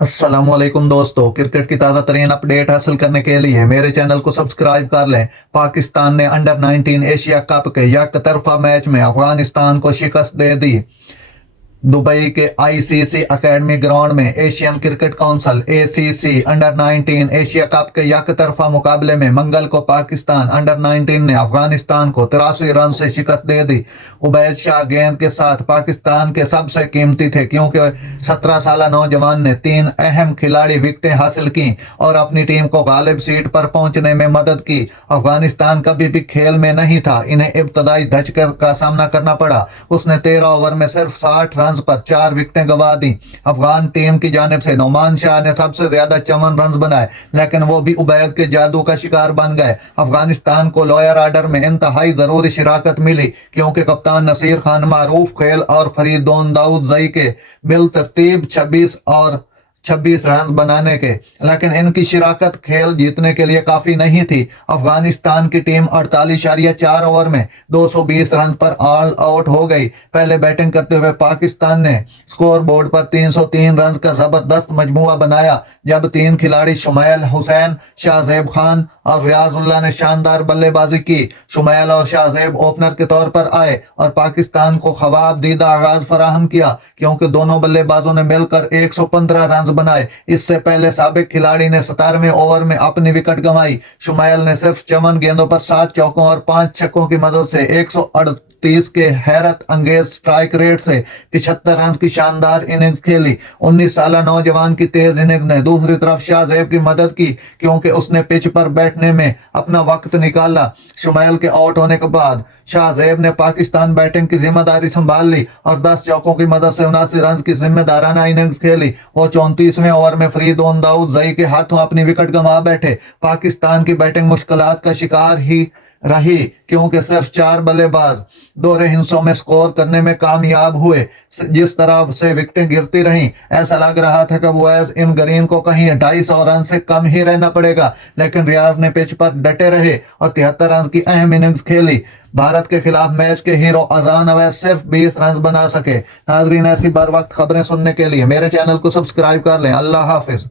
السلام علیکم دوستو، کرکٹ کی تازہ ترین اپڈیٹ حاصل کرنے کے لیے میرے چینل کو سبسکرائب کر لیں۔ پاکستان نے انڈر 19 ایشیا کپ کے یک طرفہ میچ میں افغانستان کو شکست دے دی۔ دبئی کے آئی سی سی اکیڈمی گراؤنڈ میں Asian cricket council ACC under 19 Asia cup کے یک طرفہ مقابلے میں منگل کو پاکستان انڈر 19 نے افغانستان کو 83 رن سے شکست دے دی۔ عبید شاہ گیند کے ساتھ پاکستان کے سب سے قیمتی تھے، کیونکہ 17 سالہ نوجوان نے 3 اہم کھلاڑی وکٹیں حاصل کیں اور اپنی ٹیم کو غالب سیٹ پر پہنچنے میں مدد کی۔ افغانستان کبھی بھی کھیل میں نہیں تھا، انہیں ابتدائی دھچکے کا سامنا کرنا پڑا۔ اس نے 13 اوور میں صرف 60 رنز پر 4 وکٹیں گنوا دیں۔ افغان ٹیم کی جانب سے نعمان شاہ نے سب سے زیادہ 54 رنز بنائے، لیکن وہ بھی عبید کے جادو کا شکار بن گئے۔ افغانستان کو لوئر آرڈر میں انتہائی ضروری شراکت ملی، کیونکہ کپتان نصیر خان، معروف کھیل اور فریدون داؤد زئی کے بالترتیب 26 رنز بنانے کے، لیکن ان کی شراکت کھیل جیتنے کے لیے کافی نہیں تھی۔ افغانستان کی ٹیم 48.4 اوور میں 220 رن پر آل آؤٹ ہو گئی۔ پہلے بیٹنگ کرتے ہوئے پاکستان نے سکور بورڈ پر 303 رنز کا زبردست مجموعہ بنایا، جب 3 کھلاڑی شمیل حسین، شاہ زیب خان اور ریاض اللہ نے شاندار بلے بازی کی۔ شمیل اور شاہ زیب اوپنر کے طور پر آئے اور پاکستان کو خواب دیدہ آغاز فراہم کیا، کیونکہ دونوں بلے بازوں نے مل کر 115 رنز بنائے۔ اس سے پہلے سابق کھلاڑی نے 17ویں اوور میں اپنی وکٹ گنوائی۔ شمیل نے صرف 54 گیندوں پر 7 چوکوں اور 5 چھکوں کی مدد سے 138 کے حیرت انگیز سٹرائک ریٹ سے 75 رنز کی شاندار اننگز کھیلی۔ 19 سالہ نوجوان کی تیز اننگز نے دوسری طرف شاہ زیب کی مدد کی، کیونکہ اس نے پچ پر بیٹھنے میں اپنا وقت نکالا۔ شمیل کے آؤٹ ہونے کے بعد شاہ زیب نے پاکستان بیٹنگ کی ذمہ داری سنبھال لی اور 10 چوکوں کی مدد سے 79 رنز کی ذمہ دارانہ اننگز کھیلی۔ وہ 34ویں اوور میں فریدون داؤد زئی کے ہاتھوں اپنی وکٹ گنوا بیٹھے۔ پاکستان کی بیٹنگ مشکلات کا شکار ہی رہی، کیونکہ صرف 4 بلے باز دوہرے ہندسوں میں سکور کرنے میں کامیاب ہوئے۔ جس طرح سے وکٹیں گرتی رہیں، ایسا لگ رہا تھا کہ بوائز ان گرین کو کہیں 250 رن سے کم ہی رہنا پڑے گا، لیکن ریاض نے پچ پر ڈٹے رہے اور 73 رنز کی اہم اننگز کھیلی۔ بھارت کے خلاف میچ کے ہیرو اذان اویس صرف 20 رنز بنا سکے۔ ناظرین، ایسی بر وقت خبریں سننے کے لیے میرے چینل کو سبسکرائب کر لیں۔ اللہ حافظ۔